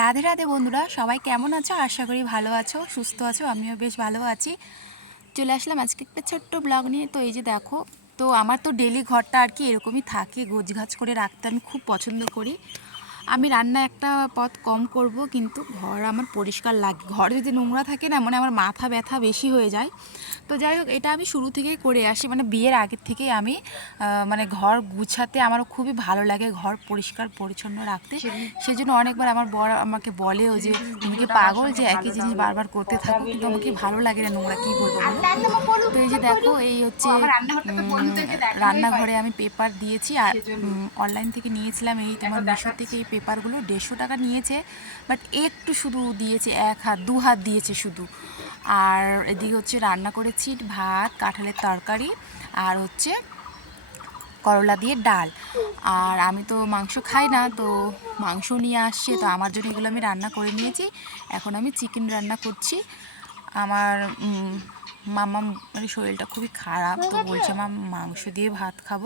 রাধে রাধে বন্ধুরা, সবাই কেমন আছো? আশা করি ভালো আছো, সুস্থ আছো, আমিও বেশ ভালো আছি। চলে আসলাম আজকে একটা ছোট্ট ব্লগ নিয়ে। তো এই যে দেখো, তো আমার তো ডেলি ঘরটা আর কি এরকমই থাকে, গোছগাছ করে রাখতে আমি খুব পছন্দ করি। আমি রান্না একটা পথ কম করব কিন্তু ঘর আমার পরিষ্কার লাগে ঘর যদি নোংরা থাকে না মানে আমার মাথা ব্যথা বেশি হয়ে যায়। তো যাই হোক এটা আমি শুরু থেকেই করে আসি মানে বিয়ের আগের থেকেই আমি মানে ঘর গুছাতে আমার খুবই ভালো লাগে ঘর পরিষ্কার পরিচ্ছন্ন রাখতে। সেই জন্য অনেকবার আমার বর আমাকে বলেও যে তুমি কি পাগল যে একই জিনিস বারবার করতে থাকো? কিন্তু আমাকে ভালো লাগে না নোংরা কী বলব বলো? তো এই যে দেখো এই হচ্ছে রান্নাঘরে আমি পেপার দিয়েছি আর অনলাইন থেকে নিয়েছিলাম এই তোমার মিশো থেকে এই পেপারগুলো দেড়শো টাকা নিয়েছে বাট একটু শুধু দিয়েছে, এক হাত, দু হাত দিয়েছে শুধু। আর এদিকে হচ্ছে রান্না করেছি ভাত, কাঁঠালের তরকারি, আর হচ্ছে করলা দিয়ে ডাল। আর আমি তো মাংস খাই না, তো মাংস নিয়ে আসছে, তো আমার জন্য এগুলো আমি রান্না করে নিয়েছি। এখন আমি চিকেন রান্না করছি। আমার মামা মানে শরীরটা খুবই খারাপ, তো বলছে মা মাংস দিয়ে ভাত খাব।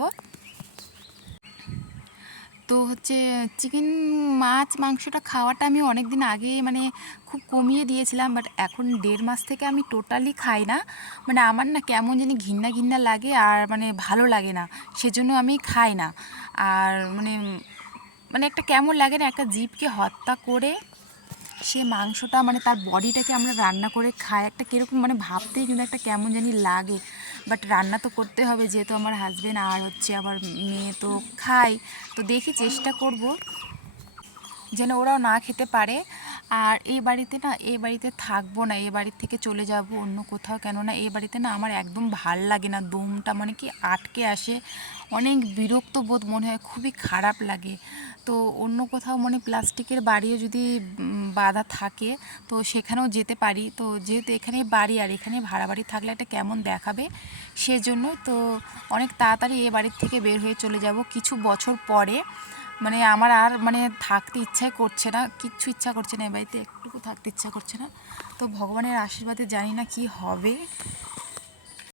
তো হচ্ছে চিকেন মাছ, মাংসটা খাওয়াটা আমি অনেক দিন আগে মানে খুব কমিয়ে দিয়েছিলাম বাট এখন দেড় মাস থেকে আমি টোটালি খাই না। মানে আমার না কেমন জানি ঘিন্না ঘিন্না লাগে আর মানে ভালো লাগে না, সেজন্য আমি খাই না। আর মানে মানে একটা কেমন লাগে না, একটা জীবকে হত্যা করে সে মাংসটা মানে তার বডিটাকে আমরা রান্না করে খাই। একটা কীরকম মানে ভাবতেই কিন্তু একটা কেমন জানি লাগে। বাট রান্না তো করতে হবে, যেহেতু আমার হাজব্যান্ড আর হচ্ছে আবার মেয়ে তো খায়। তো দেখি চেষ্টা করব যেন ওরাও না খেতে পারে। আর এই বাড়িতে না, এই বাড়িতে থাকব না, এই বাড়ির থেকে চলে যাব অন্য কোথাও, কেননা এই বাড়িতে না আমার একদম ভালো লাগে না, দমটা মানে কি আটকে আসে, অনেক বিরক্ত বোধ মনে হয়, খুবই খারাপ লাগে। তো অন্য কোথাও মানে প্লাস্টিকের বাড়িও যদি বাঁধা থাকে, তো সেখানেও যেতে পারি। তো যেহেতু এখানেই বাড়ি, আর এখানে ভাড়া বাড়ি থাকলে একটা কেমন দেখাবে? সেজন্যই তো অনেক তাড়াতাড়ি এ বাড়ির থেকে বের হয়ে চলে যাব। কিছু বছর পরে মানে আমার আর মানে থাকতে ইচ্ছাই করছে না, কিচ্ছু ইচ্ছা করছে না এ বাড়িতে একটুকু থাকতে ইচ্ছা করছে না। তো ভগবানের আশীর্বাদে জানি না কি হবে।